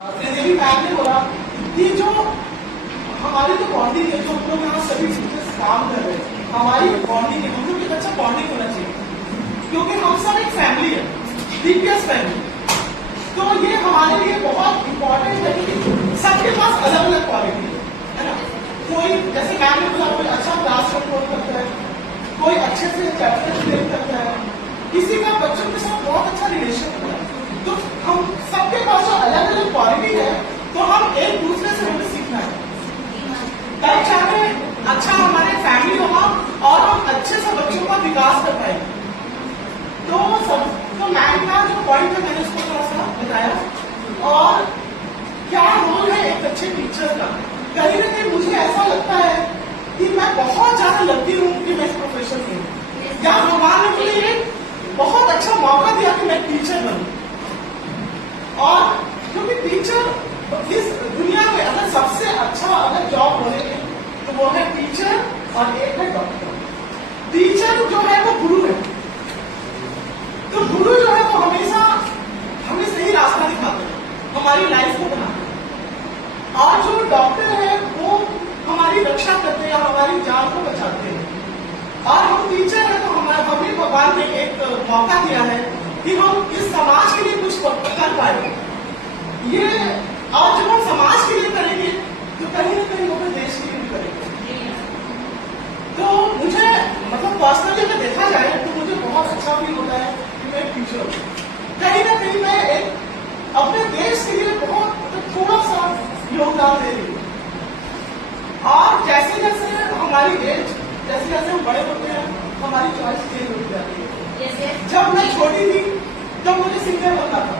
भी मैंने बोला कि जो हमारी जो बॉन्डिंग है, जो हम लोग यहाँ सभी टीचर्स काम कर रहे हैं, हमारी बॉन्डिंग है, हम लोग एक अच्छा बॉन्डिंग होना चाहिए, क्योंकि हम सब एक फैमिली है, डीपीएस फैमिली। तो ये हमारे लिए बहुत इंपॉर्टेंट है कि सबके पास अलग अलग क्वालिटी है ना। कोई जैसे मैम ने बोला, कोई अच्छा क्लास कंट्रोल करता है, कोई अच्छे से चैप्टर क्लियर करता है, किसी का बच्चों के साथ बहुत अच्छा रिलेशन होता है। तो हम सबके पास जो अलग अलग क्वालिटी है, तो हम एक दूसरे से हमें सीखना है, तब जाके अच्छा हमारे फैमिली होगा और हम अच्छे से बच्चों का विकास कर पाएंगे। तो मैम का जो पॉइंट है मैंने उसको थोड़ा सा बताया। और क्या रोल है एक अच्छे टीचर का, कहीं ना कहीं मुझे ऐसा लगता है कि मैं बहुत ज्यादा लकी हूँ कि मैं इस प्रोफेशन में हूँ, या भगवान ने मुझे एक बहुत अच्छा मौका दिया कि मैं टीचर बनूं। और क्योंकि टीचर इस दुनिया में अगर सबसे अच्छा अगर जॉब बोलेंगे तो वो है टीचर, और एक है डॉक्टर। टीचर जो है वो गुरु है, तो गुरु जो है वो हमेशा हमें सही रास्ता दिखाते हैं, हमारी लाइफ को बनाते हैं। और जो डॉक्टर है वो हमारी रक्षा करते हैं, हमारी जान को बचाते हैं। और हम टीचर है तो हमें भगवान ने एक मौका दिया है कि हम इस समाज के लिए कुछ कर पाए। ये और जब हम समाज के लिए करेंगे तो कहीं ना कहीं हम देश के लिए भी करेंगे। तो मुझे मतलब पर्सनली अगर देखा जाए तो मुझे बहुत अच्छा फील होता है कि मैं टीचर हूँ। कहीं ना कहीं मैं एक अपने देश के लिए बहुत थोड़ा सा योगदान दे रही हूँ। और जैसे जैसे हमारी एज, जैसे जैसे हम बड़े होते हैं, हमारी चॉइस चेंज होती जाती है। जब मैं छोटी थी तब मुझे सिंगर बनना था,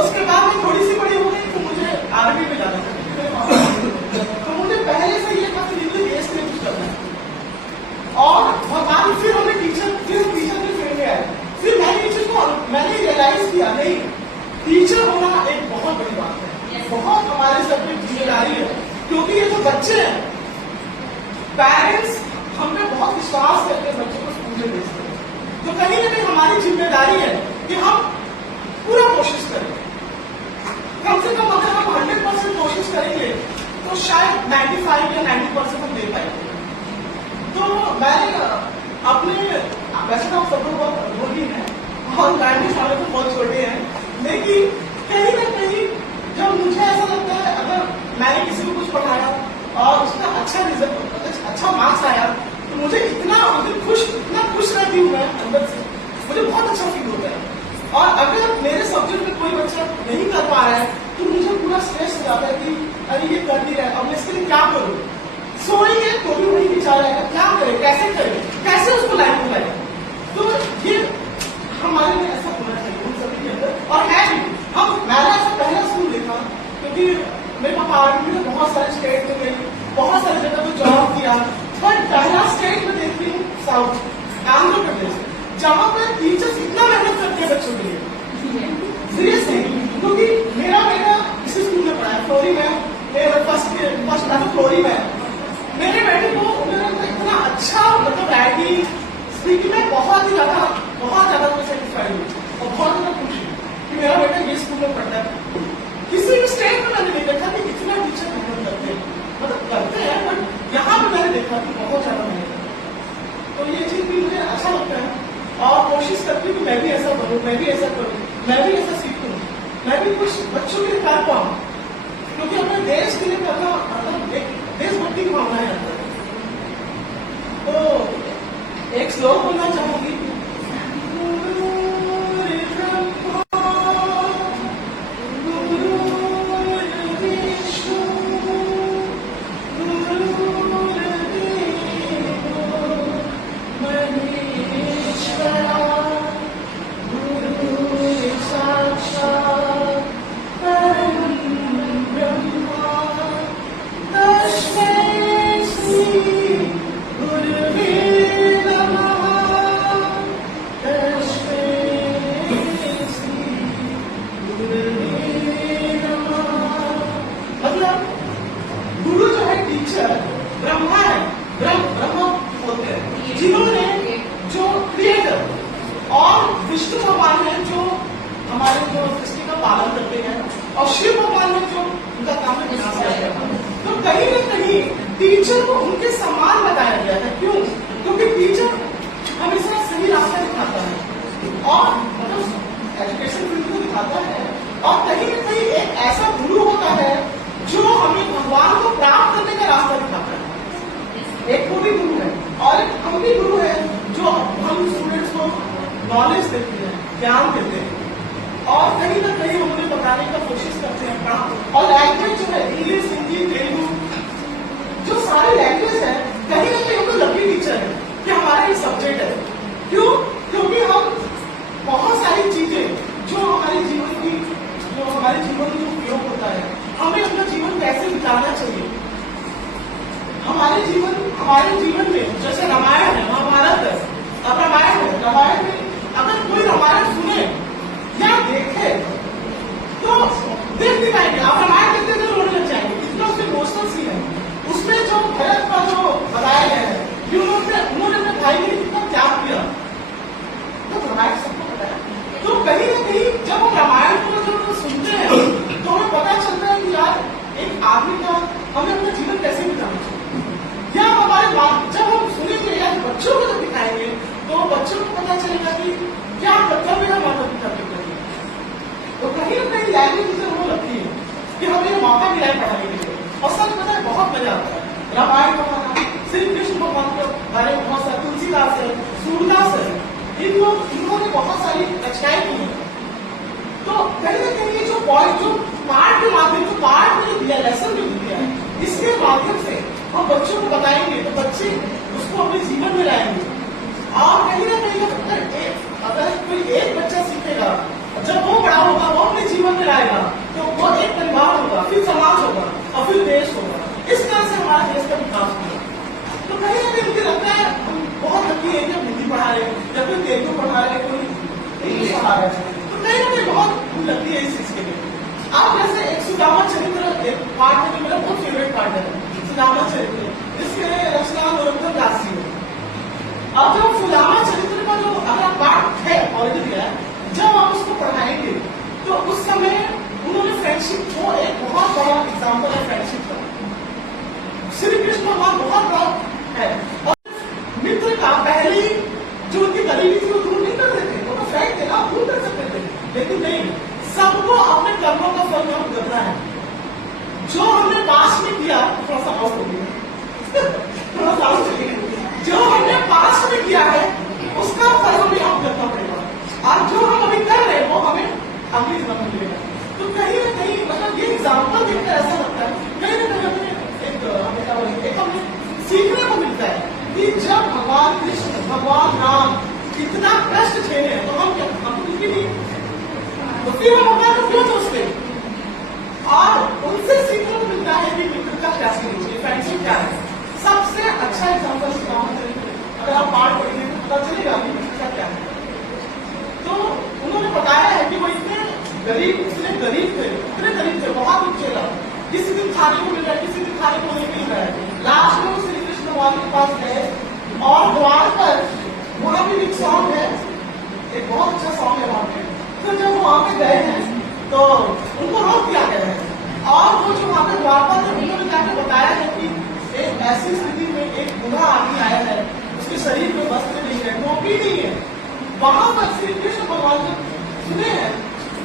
उसके बाद मैं थोड़ी सी बड़ी हो गई तो मुझे आर्मी में जाना था। तो मुझे पहले से ये था कि देश में कुछ करना है। और भगवान फिर हमें टीचर की फील्ड में आए। फिर मैंने रियलाइज किया, नहीं, टीचर होना एक बहुत बड़ी बात है, बहुत हमारे सब पे जिम्मेदारी है। क्योंकि ये जो बच्चे हैं, पेरेंट्स हम पे बहुत विश्वास करके बच्चों को स्कूल में भेजते हैं। तो कहीं ना कहीं हमारी जिम्मेदारी है कि हम पूरा कोशिश करें। कम से कम अगर हम 100% कोशिश करेंगे तो शायद 95 या 90% हम दे पाएंगे। तो मैंने अपने, वैसे तो सब लोग बहुत रोगी हैं और 90 सालों तो बहुत छोटे हैं, लेकिन कहीं ना कहीं जब मुझे ऐसा लगता है अगर मैंने किसी को कुछ पढ़ाया और उसका अच्छा रिजल्ट, अच्छा मार्क्स आया, तो मुझे इतना खुश रहती हूँ मैं अंदर से, मुझे बहुत अच्छा फील होता है। और अगर मेरे सब्जेक्ट में कोई बच्चा नहीं कर पा रहा है तो मुझे पूरा स्ट्रेस हो जाता है कि अरे ये कर नहीं रहा है, अब मैं इसके लिए क्या करूँ। सोएंगे तो भी वही विचार आएगा, क्या करें, कैसे करें, कैसे उसको लाइफ में लाए। तो ये हमारे लिए ऐसा होना चाहिए उन सभी के अंदर, और है भी। मैंने ऐसा पहला स्कूल देखा, क्योंकि मेरे पापा आर्मी में बहुत सारे स्टेट में गए, बहुत सारी जगह पे जॉब किया, पर पहला स्टेट में देखती हूँ साउथ, आंध्र प्रदेश, जहाँ पर टीचर्स इतना मेहनत करते हैं बच्चों के लिए, सीरियसली। क्योंकि मेरा बेटा इसी स्कूल में पढ़ा है, फ्लोरी में, फर्स्ट क्लास फ्लोरी में। मेरे बेटे को इतना अच्छा मतलब राइटिंग स्पीकिंग में बहुत ज्यादा सेटिस्फाइड हूँ और बहुत ज्यादा खुश हूँ कि मेरा बेटा ये स्कूल में पढ़ता है। किसी भी स्टेट में मैंने नहीं देखा कि इतना टीचर मेहनत करते हैं, मतलब करते हैं, बट यहाँ पे मैंने देखा कि बहुत ज्यादा मेहनत करते। तो ये चीज भी मुझे अच्छा लगता है और कोशिश करती हूँ कि मैं भी ऐसा बनूँ, मैं भी ऐसा करूँ, मैं भी ऐसा सीखूँ, मैं भी कुछ बच्चों के लिए कर पाऊँ। क्योंकि अपने देश के लिए करना मतलब एक देशभक्ति की भावना है अंदर। तो एक श्लोक बोलना चाहूंगी, उनका काम है विनाश करना। तो कहीं न कहीं टीचर को उनके समान बताया गया है। क्यों? क्योंकि टीचर हमेशा सही रास्ता दिखाता है और मतलब एजुकेशन फील्ड को दिखाता है, और कहीं न कहीं एक ऐसा गुरु होता है जो हमें भगवान को प्राप्त करने का रास्ता दिखाता है। एक वो भी गुरु है और एक हम भी गुरु है जो हम स्टूडेंट्स को नॉलेज देते हैं, ज्ञान देते हैं, और कहीं ना कहीं हम उन्हें बताने का कोशिश करते हैं काम। और लैंग्वेज जो है इंग्लिश, हिंदी, तेलुगु, जो सारे लैंग्वेज है, कहीं ना कहीं हमको लकी टीचर है कि हमारा ये सब्जेक्ट है। क्यों? क्योंकि हम बहुत सारी चीजें जो हमारे जीवन में जो उपयोग होता है, हमें अपना जीवन कैसे बिताना चाहिए, हमारे जीवन में जैसे रामायण है, महाभारत है, अब रामायण है, रामायण में अगर कोई रामायण सुने या देखे तो देख दिखाएंगे, आप रामायण देखते तो रोने लग जाएंगे, इतना उसमें इमोशनल सीन है। उसमें जो भरत का जो बताया गया है कि उन्होंने अपने भाई के लिए कितना त्याग किया, तो रामायण सबको पता है। तो कहीं ना कहीं जब हम रामायण को जब सुनते हैं तो हमें पता चलता है कि यार एक आदमी का हमें अपना जीवन कैसे बिताना चाहिए, या हमारे जब हम सुनेंगे या बच्चों को जब दिखाएंगे तो बच्चों को पता चलेगा कि क्या कर्तव्य है माता पिता के प्रति। तो कहीं ना कहीं लैंग्वेज टीचर वो लगती है कि हमें ये मौका मिला है पढ़ाने के लिए, और सच पता है बहुत मजा आता है रामायण को पढ़ाना। श्री कृष्ण भगवान के बारे में बहुत सारे, तुलसीदास है, सूरदास है, इन्होंने बहुत सारी रचनाएं की है। तो कहीं ना कहीं जो पॉइंट जो पाठ के माध्यम से पाठ में जो दिया, लेसन जो दिया है, इसके माध्यम से हम बच्चों को बताएंगे तो बच्चे उसको अपने जीवन में लाएंगे। और कहीं ना कहीं अगर कोई एक बच्चा सीखेगा, जब वो बड़ा होगा वो अपने जीवन में लाएगा, तो वो एक परिवार होगा, फिर समाज होगा और फिर देश होगा। इस तरह से हमारा देश का विकास होगा। तो कहीं ना कहीं मुझे लगता है हम बहुत लकी है कि हम हिंदी पढ़ा रहे हैं, या कोई तेलुगु पढ़ा रहे हैं, कोई इंग्लिश पढ़ा रहे हैं, तो कहीं ना कहीं बहुत लगती है इस चीज के लिए। आप जैसे एक सुदामा चरित्र एक पाठ है जो मेरा बहुत फेवरेट पाठ है, सुदामा चरित्र, इसके रचना नरोत्तम दास जी है। अब जो सुदामा चरित्र का जो अगर पाठ है ऑलरेडी है, जब आप उसको पढ़ाएंगे तो उस समय उन्होंने फ्रेंडशिप को एक बहुत बड़ा एग्जाम्पल है फ्रेंडशिप का। श्री कृष्ण भगवान बहुत बड़ा है, और मित्र का पहले जो उनकी करीबी थी वो दूर नहीं कर सकते, वो तो फ्रेंड थे ना, दूर कर सकते थे, लेकिन नहीं, सबको अपने कर्मों का फल हम करना है। जो हमने पास्ट में किया, थोड़ा सा आउट हो गया थोड़ा सा आउट हो गया, जो हमने पास्ट में किया है उसका फल हमें अब करना पड़ेगा, और जो हम अभी कर रहे हैं वो हमें अगली जन्म में मिलेगा। तो कहीं ना कहीं मतलब ये एग्जाम्पल देखकर ऐसा लगता है कहीं ना कहीं हमें सीखने को मिलता है कि जब भगवान कृष्ण, भगवान राम इतना कष्ट झेले तो हम क्या, हम कुछ भी नहीं, तो फिर हम भगवान को क्यों सोचते। और उनसे सीखने को मिलता है कि मित्रता कैसी होनी चाहिए, फ्रेंडशिप क्या है। सबसे अच्छा एग्जाम्पल अगर आप पाठ पढ़ेंगे तो पता चलेगा कि मित्रता क्या है। तो उन्होंने बताया है कि वो इतने गरीब थे, बहुत ऊंचे था, किसी दिन खाने को मिल रहा है, किसी दिन खाने को नहीं मिल रहा है। लास्ट में वो श्री कृष्ण भगवान के पास गए, और द्वार पर वहां भी एक सॉन्ग है, एक बहुत अच्छा सॉन्ग है वहां पे। तो जब वहां पे गए हैं तो उनको रोक दिया गया है, और वो जो वहां पे द्वार पर उन्होंने जाकर बताया है कि एक ऐसी स्थिति में एक बूढ़ा आदमी आया है, उसके शरीर में वस्त्र नहीं है, टोपी नहीं है। वहां पर श्री कृष्ण भगवान जब सुने हैं,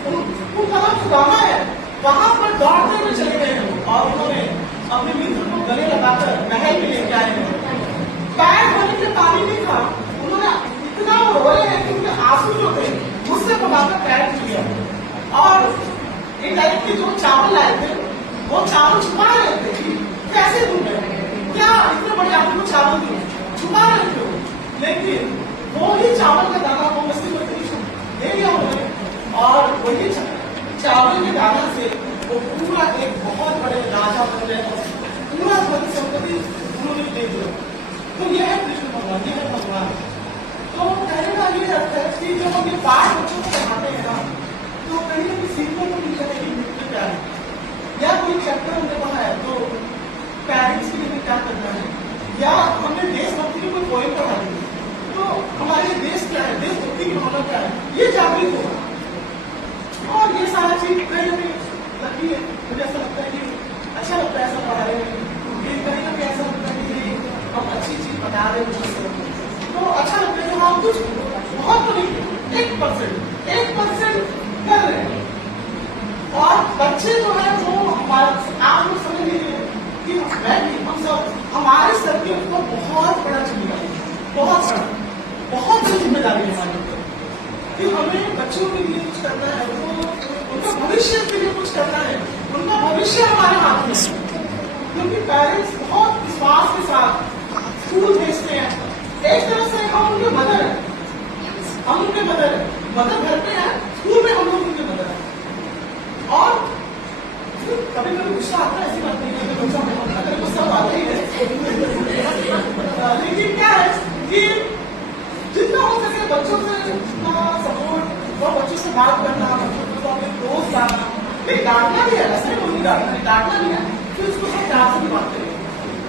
उनका नाम सुदामा है, वहां पर दौड़ते हुए चले गए हैं, और उन्होंने अपने मित्र को गले लगाकर महल में लेके आए हैं। पैर धोने के पानी नहीं था, उन्होंने इतना रोए हैं कि उनके आंसू जो थे उससे पकाकर पैर धो लिया, और इनडायरेक्टली जो चावल लाए थे वो चावल छुपा रहे थे कि कैसे दूंगे, क्या इतने बड़े आदमी को चावल दूं, छुपा रहे थे। लेकिन वो ही चावल का दाना वो मछली ले लिया उन्होंने, और वही चावल के दाना से वो पूरा एक बहुत बड़े राजा बन गए, पूरा धन संपत्ति उन्होंने दे दिया। तो ये है कृष्ण भगवान, ये है भगवान। तो कहने का ये अर्थ है कि जब हम ये पाठ बच्चों को पढ़ाते हैं ना, तो कहीं ना कहीं सीखने को मिलता है कि मित्र क्या है, या कोई चैप्टर हमने पढ़ा है तो पेरेंट्स के लिए क्या करना है, या हमने देशभक्ति की कोई पोएम पढ़ा दी तो हमारे देश क्या है, देशभक्ति की भावना क्या है, ये जागृत होगा। और ये सारा चीज कहीं ना कहीं लड़की है, मुझे ऐसा लगता है कि अच्छा लगता है ऐसा पढ़ा रहे हैं, कहीं ना कहीं ऐसा लगता है कि हम अच्छी चीज बता रहे हैं, तो अच्छा लगता है कि हाँ कुछ बहुत तो नहीं, 1% कर रहे हैं। और बच्चे जो है वो आप लोग समझ लीजिए कि मैं भी हम सब हमारे सर के ऊपर बहुत बड़ा जिम्मेदारी है, बहुत बड़ी जिम्मेदारी है हमारे ऊपर कि हमें बच्चों के लिए कुछ करना है, उनका भविष्य के लिए कुछ करना है, उनका भविष्य हमारे हाथ में है। क्योंकि पेरेंट्स बहुत विश्वास के साथ स्कूल भेजते हैं, एक तरह से हम उनके मदर है, मदर घर पे है, स्कूल में हम लोग उनके मदर है। और कभी कभी गुस्सा आता है, ऐसी बात नहीं है, अगर गुस्सा आता ही है, लेकिन क्या है कि जितना हो सके बच्चों से सपोर्ट और बच्चों से बात करना, बच्चों को अपने दोस्त लाना, नहीं डांटना भी है, ऐसे नहीं डांटना नहीं है, फिर उसको सब प्यार से भी बात करेंगे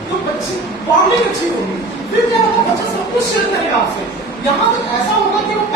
तो बच्चे बॉन्डिंग अच्छी होगी, फिर क्या होगा, बच्चा सब कुछ शेयर करेगा आपसे। यहाँ तो ऐसा होगा कि वो